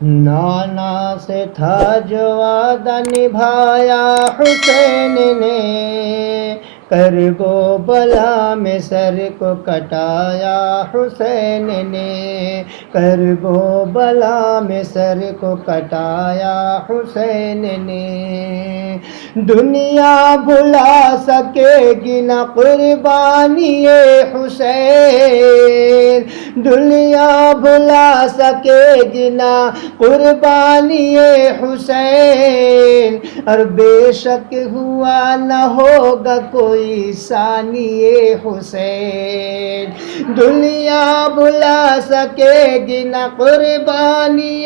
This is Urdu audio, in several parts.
نانا سے تھا جو وعدہ نبھایا حسین نے، کرب و بلا میں سر کو کٹایا حسین نے، کرب و بلا میں سر کو کٹایا حسین نے۔ دنیا بھلا سکے گی نہ قربانی حسین، دنیا بھلا سکے گی نہ قربانی حسین، اور بے شک ہوا نہ ہوگا کوئی ثانی حسین۔ دنیا بھلا سکے گی نہ قربانی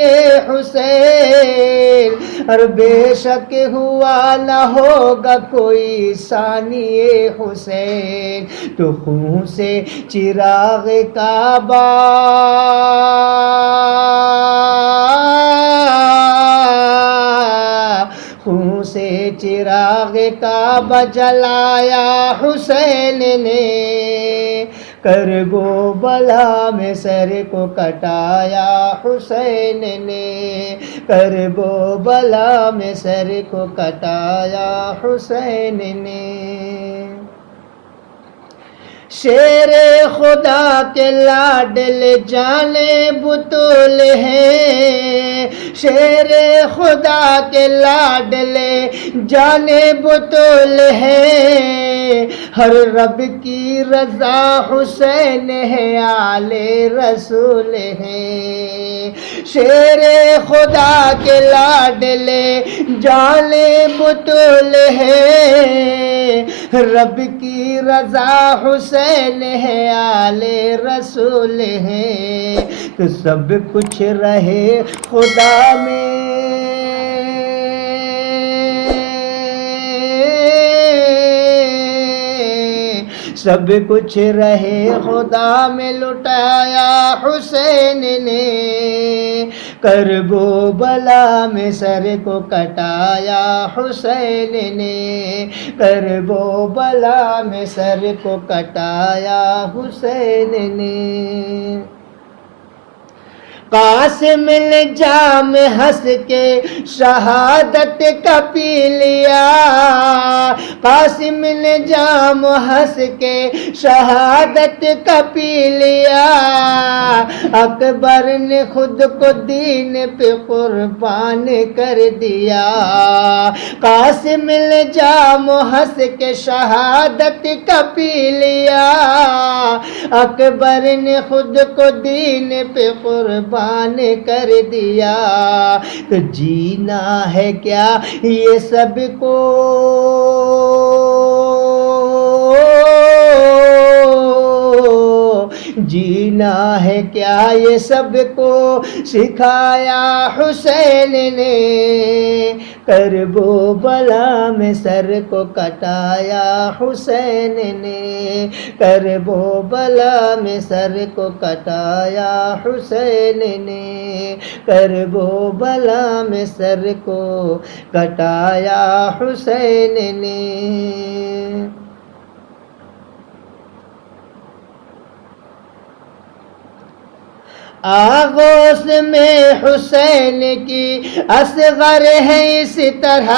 حسین، اور بے شک ہوا نہ ہوگا کوئی ثانی حسین۔ تو خون سے چراغ کعبہ خون سے چراغ کعبہ جلایا حسین نے، کرب و بلا میں سر کو کٹایا حسین نے، کرب و بلا میں سر کو کٹایا حسین نے۔ شیر خدا کے لاڈلے جانے بطول ہیں، شیر خدا کے لاڈلے جانے بطول ہیں، ہر رب کی رضا حسین ہے، آل رسول ہیں۔ شیر خدا کے لاڈلے جانے بطول ہیں، رب کی رضا حسین ہے، آل رسول ہے۔ تو سب کچھ رہے خدا میں، سب کچھ رہے خدا میں لٹایا حسین نے، کرب و بلا میں سر کو کٹایا حسین نے، کرب و بلا میں سر کو کٹایا حسین نے۔ قاسم نے جام ہنس کے شہادت کا پی لیا، قاسم نے جام ہنس کے شہادت کا پی لیا، اکبر نے خود کو دین پہ قربان کر دیا، قاسم نے جام ہنس کے شہادت کا پی لیا، اکبر نے خود کو دین پہ قربان کر دیا۔ تو جینا ہے کیا یہ سب کو، جینا ہے کیا یہ سب کو سکھایا حسین نے، کرب و بلا میں سر کو کٹایا حسین نے، کرب و بلا میں سر کو کٹایا حسین نے، کرب و بلا میں سر کو کٹایا حسین نے۔ آغوش میں حسین کی اصغر ہے اس طرح،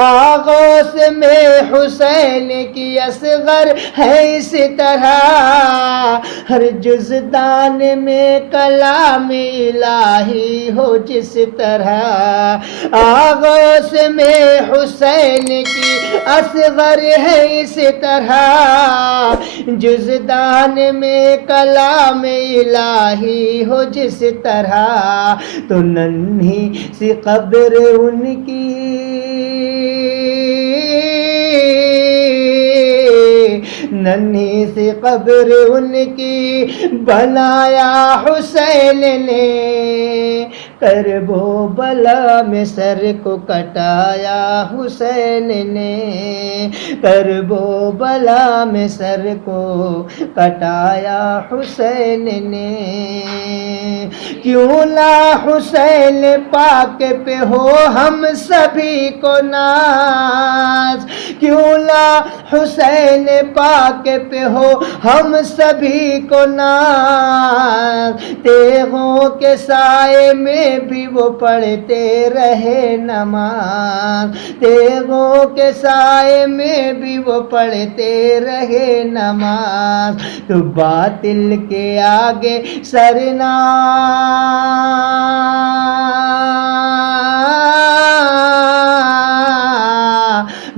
آغوش میں حسین کی اصغر ہے اس طرح، ہر جزدان میں کلام الہی ہو جس طرح، آغوش میں حسین کی اصغر ہے اس طرح، جزدان میں کلام الہی ہو جس طرح، تو ننھی سی قبر ان کی، ننھی سی قبر ان کی بنایا حسین نے، کرب و بلا میں سر کو کٹایا حسین نے، کرب و بلا میں سر کو کٹایا حسین نے۔ کیوں نہ حسین پاک پہ ہو ہم سبھی کو ناز، کیوں نہ حسین پاک پہ ہو ہم سبھی کو ناز، تیغوں کے سائے میں بھی وہ پڑھتے رہے نماز، تیغوں کے سائے میں بھی وہ پڑھتے رہے نماز، تو باطل کے آگے سرنا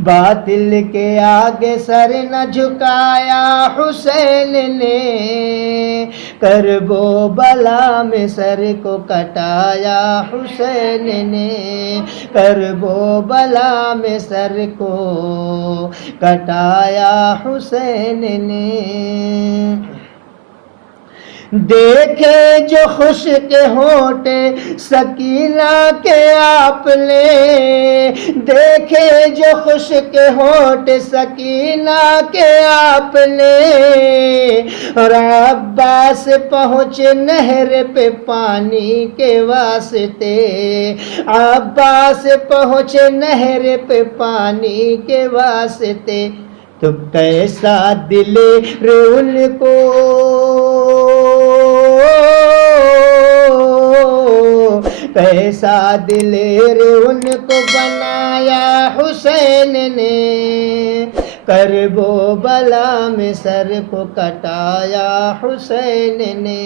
باطل کے آگے سر نہ جھکایا حسین نے، کرب و بلا میں سر کو کٹایا حسین نے، کرب و بلا میں سر کو کٹایا حسین نے۔ دیکھے جو خشک ہونٹ سکینہ کے آپ نے، دیکھے جو خشک ہونٹ سکینہ کے آپ نے، اور عباس پہنچے نہر پہ پانی کے واسطے، عباس پہنچے نہر پہ پانی کے واسطے، تو کیسا دل ان کو کیسا دلیر ان کو بنایا حسین نے، کرب و بلا میں سر کو کٹایا حسین نے۔